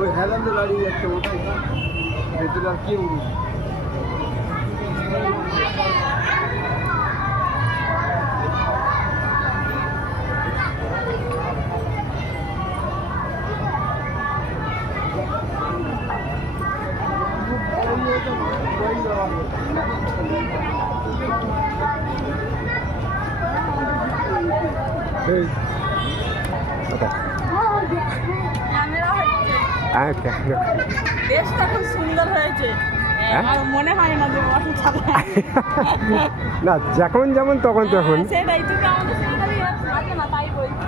ওই হেলান্দ গাড়ি একটা ওটাই ভেতরে আর কেউ নেই। দেশটা খুব সুন্দর হয়েছে, আর মনে হয় না যে না যখন যেমন তখন তখন সেটাই, তুমি আমাদের সেটাই থাকে না, তাই বলছি।